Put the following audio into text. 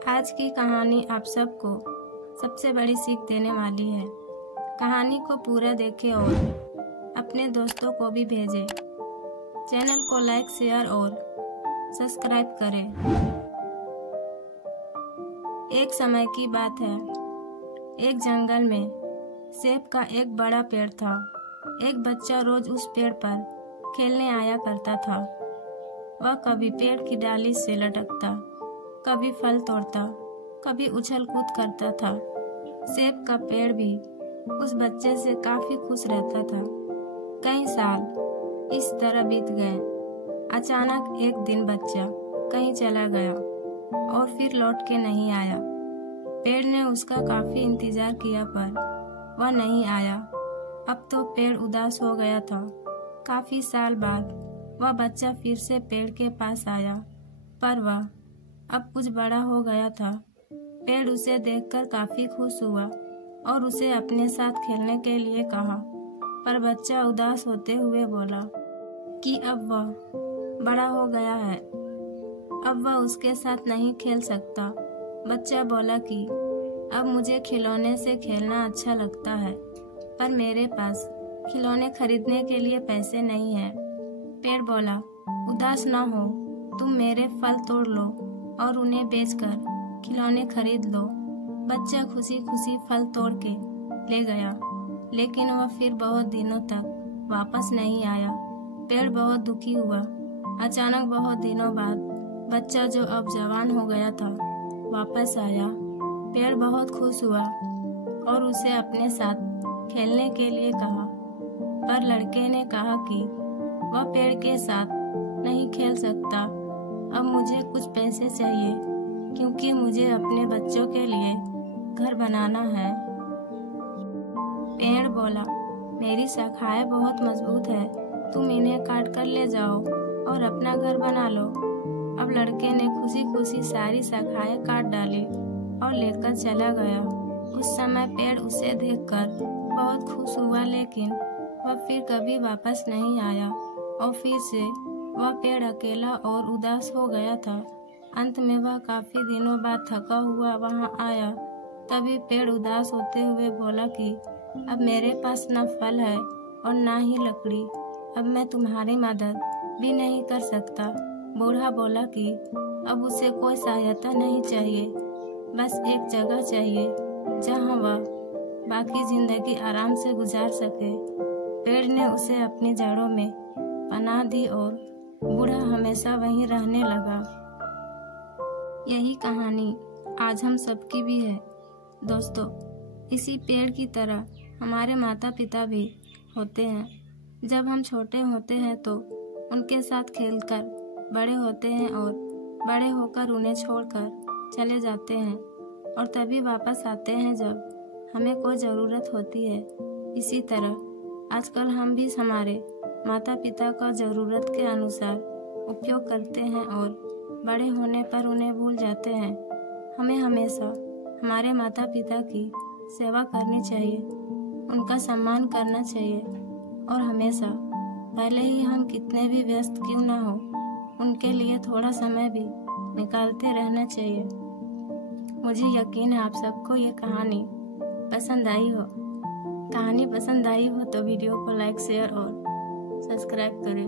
आज की कहानी आप सबको सबसे बड़ी सीख देने वाली है। कहानी को पूरा देखें और अपने दोस्तों को भी भेजें। चैनल को लाइक, शेयर और सब्सक्राइब करें। एक समय की बात है, एक जंगल में सेब का एक बड़ा पेड़ था। एक बच्चा रोज उस पेड़ पर खेलने आया करता था। वह कभी पेड़ की डाली से लटकता, कभी फल तोड़ता, कभी उछल कूद करता था। सेब का पेड़ भी उस बच्चे से काफी खुश रहता था। कई साल इस तरह बीत गए। अचानक एक दिन बच्चा कहीं चला गया और फिर लौट के नहीं आया। पेड़ ने उसका काफी इंतजार किया पर वह नहीं आया। अब तो पेड़ उदास हो गया था। काफी साल बाद वह बच्चा फिर से पेड़ के पास आया, पर वह अब कुछ बड़ा हो गया था। पेड़ उसे देखकर काफी खुश हुआ और उसे अपने साथ खेलने के लिए कहा, पर बच्चा उदास होते हुए बोला कि अब वह बड़ा हो गया है, अब वह उसके साथ नहीं खेल सकता। बच्चा बोला कि अब मुझे खिलौने से खेलना अच्छा लगता है, पर मेरे पास खिलौने खरीदने के लिए पैसे नहीं हैं। पेड़ बोला, उदास न हो, तुम मेरे फल तोड़ लो और उन्हें बेचकर खिलौने खरीद लो। बच्चा खुशी खुशी फल तोड़ के ले गया, लेकिन वह फिर बहुत दिनों तक वापस नहीं आया। पेड़ बहुत दुखी हुआ। अचानक बहुत दिनों बाद बच्चा, जो अब जवान हो गया था, वापस आया। पेड़ बहुत खुश हुआ और उसे अपने साथ खेलने के लिए कहा, पर लड़के ने कहा कि वह पेड़ के साथ नहीं खेल सकता। अब मुझे कुछ पैसे चाहिए, क्योंकि मुझे अपने बच्चों के लिए घर बनाना है। पेड़ बोला, मेरी शाखाएं बहुत मजबूत है, तुम इन्हें काट कर ले जाओ और अपना घर बना लो। अब लड़के ने खुशी खुशी सारी शाखाएं काट डाली और लेकर चला गया। उस समय पेड़ उसे देखकर बहुत खुश हुआ, लेकिन वह फिर कभी वापस नहीं आया और फिर से वह पेड़ अकेला और उदास हो गया था। अंत में वह काफी दिनों बाद थका हुआ वहाँ आया। तभी पेड़ उदास होते हुए बोला कि अब मेरे पास न फल है और न ही लकड़ी, अब मैं तुम्हारी मदद भी नहीं कर सकता। बूढ़ा बोला कि अब उसे कोई सहायता नहीं चाहिए, बस एक जगह चाहिए जहाँ वह बाकी जिंदगी आराम से गुजार सके। पेड़ ने उसे अपनी जड़ों में पनाह दी और बूढ़ा हमेशा वहीं रहने लगा। यही कहानी आज हम सबकी भी है दोस्तों। इसी पेड़ की तरह हमारे माता पिता भी होते हैं। जब हम छोटे होते हैं तो उनके साथ खेलकर बड़े होते हैं और बड़े होकर उन्हें छोड़कर चले जाते हैं, और तभी वापस आते हैं जब हमें कोई ज़रूरत होती है। इसी तरह आजकल हम भी हमारे माता पिता का ज़रूरत के अनुसार उपयोग करते हैं और बड़े होने पर उन्हें भूल जाते हैं। हमें हमेशा हमारे माता पिता की सेवा करनी चाहिए, उनका सम्मान करना चाहिए और हमेशा, भले ही हम कितने भी व्यस्त क्यों ना हो, उनके लिए थोड़ा समय भी निकालते रहना चाहिए। मुझे यकीन है आप सबको ये कहानी पसंद आई हो। कहानी पसंद आई हो तो वीडियो को लाइक, शेयर और सब्सक्राइब करें।